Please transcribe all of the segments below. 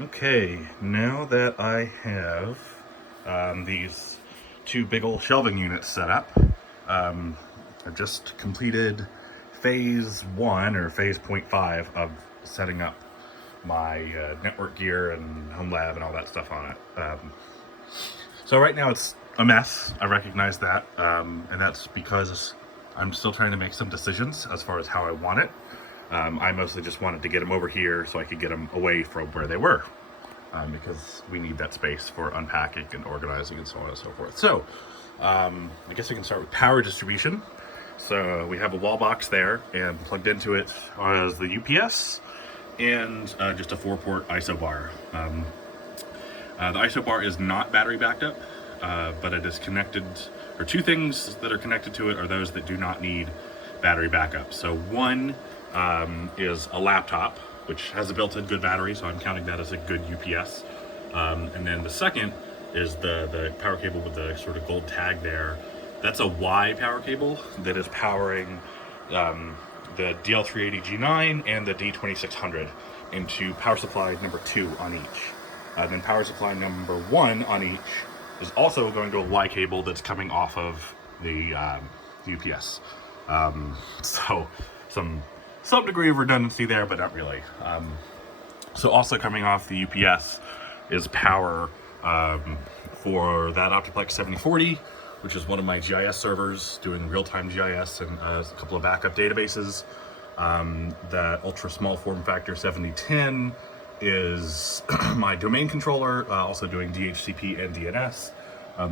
Okay, now that I have these two big old shelving units set up, I've just completed phase 1 or phase 0.5 of setting up my network gear and Homelab and all that stuff on it. So right now it's a mess. I recognize that, and that's because I'm still trying to make some decisions as far as how I want it. I mostly just wanted to get them over here so I could get them away from where they were, because we need that space for unpacking and organizing and so on and so forth. So I guess I can start with power distribution. So we have a wall box there, and plugged into it as the UPS and just a 4-port ISO bar. The ISO bar is not battery backed up, but it is connected, or two things that are connected to it are those that do not need battery backup. So one is a laptop, which has a built-in good battery, so I'm counting that as a good UPS. And then the second is the power cable with the sort of gold tag there. That's a Y power cable that is powering the DL380G9 and the D2600 into power supply number 2 on each. Then power supply number 1 on each is also going to a Y cable that's coming off of the UPS. So some degree of redundancy there, but not really. So also coming off the UPS is power for that Optiplex 7040, which is one of my GIS servers doing real-time GIS and a couple of backup databases. That ultra small form factor 7010 is my domain controller, also doing DHCP and DNS.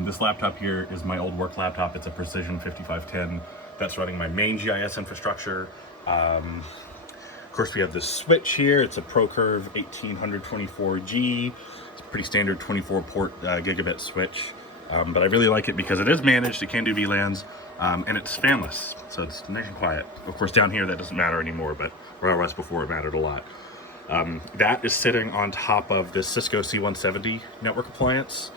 This laptop here is my old work laptop. It's a Precision 5510 that's running my Maine GIS infrastructure. Of course, we have this switch here. It's a ProCurve 1824G. It's a pretty standard 24-port gigabit switch, but I really like it because it is managed. It can do VLANs, and it's fanless, so it's nice and quiet. Of course, down here that doesn't matter anymore, but where I was before it mattered a lot. That is sitting on top of this Cisco C170 network appliance.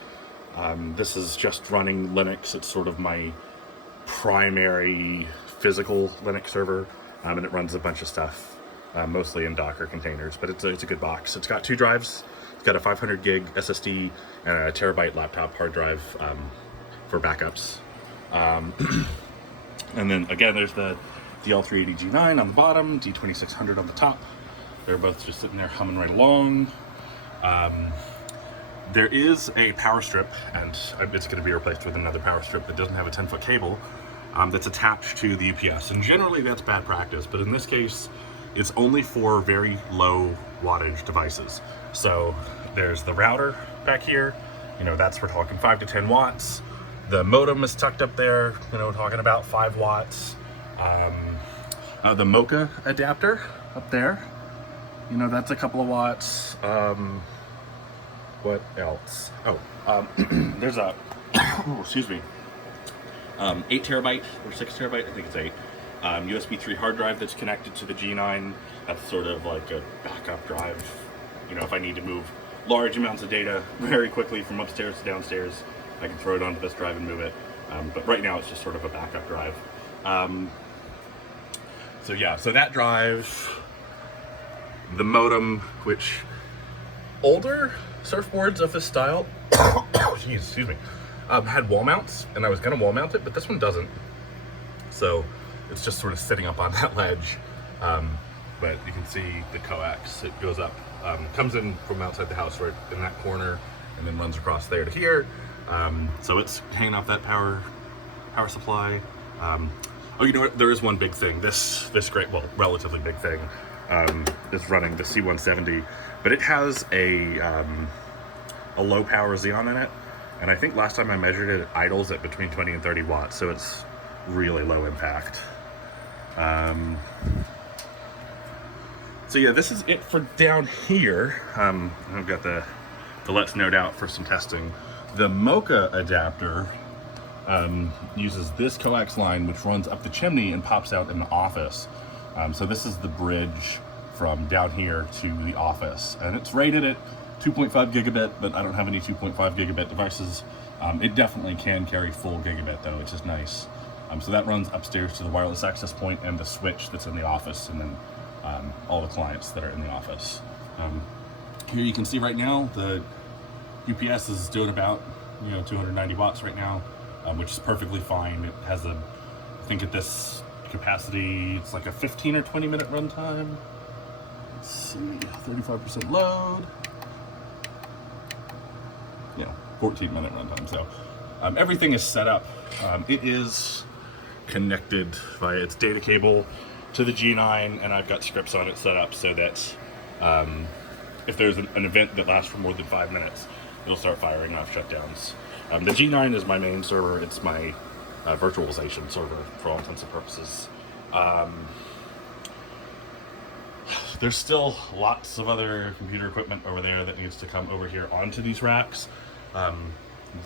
This is just running Linux. It's sort of my primary physical Linux server, and it runs a bunch of stuff, mostly in Docker containers, but it's a good box. It's got 2 drives. It's got a 500 gig SSD and a terabyte laptop hard drive for backups. And then again, there's the DL380G9 on the bottom, D2600 on the top. They're both just sitting there humming right along. There is a power strip, and it's going to be replaced with another power strip that doesn't have a 10-foot cable that's attached to the UPS. And generally that's bad practice, but in this case, it's only for very low wattage devices. So there's the router back here, that's, we're talking 5 to 10 watts. The modem is tucked up there, talking about 5 watts. The Mocha adapter up there, that's a couple of watts. What else? There's a, excuse me, 8 terabyte or 6 terabyte, I think it's 8, USB 3 hard drive that's connected to the G9. That's sort of like a backup drive. If I need to move large amounts of data very quickly from upstairs to downstairs, I can throw it onto this drive and move it. But right now it's just sort of a backup drive. So that drive, the modem, which older surfboards of this style, geez, excuse me, had wall mounts, and I was gonna wall mount it, but this one doesn't. So it's just sort of sitting up on that ledge. But you can see the coax, it goes up, comes in from outside the house right in that corner, and then runs across there to here. So it's hanging off that power supply. Oh, you know what? There is one big thing. This great, well, relatively big thing, is running the C170, but it has a low power Xeon in it, and I think last time I measured it, it idles at between 20 and 30 watts, so it's really low impact. So yeah, this is it for down here. I've got the Let's Node out for some testing. The Mocha adapter uses this coax line, which runs up the chimney and pops out in the office. So this is the bridge from down here to the office, and it's rated at 2.5 gigabit, but I don't have any 2.5 gigabit devices. It definitely can carry full gigabit though, which is nice. So that runs upstairs to the wireless access point and the switch that's in the office, and then all the clients that are in the office. Here you can see right now the UPS is doing about 290 watts right now, which is perfectly fine. It has I think at this capacity, it's like a 15 or 20 minute runtime. Let's see, 35% load. 14-minute runtime. So everything is set up. It is connected via its data cable to the G9, and I've got scripts on it set up so that if there's an event that lasts for more than 5 minutes, it'll start firing off shutdowns. The G9 is my main server. It's my virtualization server for all intents and purposes. There's still lots of other computer equipment over there that needs to come over here onto these racks.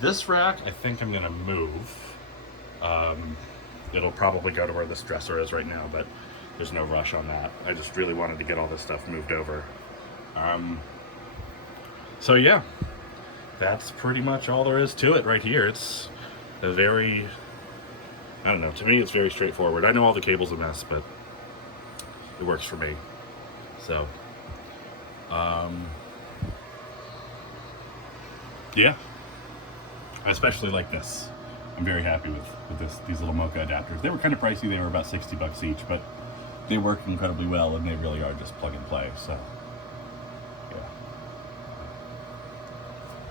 This rack, I think I'm gonna move. It'll probably go to where this dresser is right now, but there's no rush on that. I just really wanted to get all this stuff moved over. So yeah, that's pretty much all there is to it right here. It's a very, I don't know, to me it's very straightforward. I know all the cable's a mess, but it works for me. So, yeah, I especially like this. I'm very happy with these little Mocha adapters. They were kind of pricey. They were about 60 bucks each, but they work incredibly well, and they really are just plug and play. So, yeah.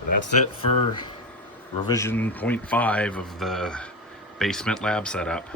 That's it for revision 0.5 of the basement lab setup.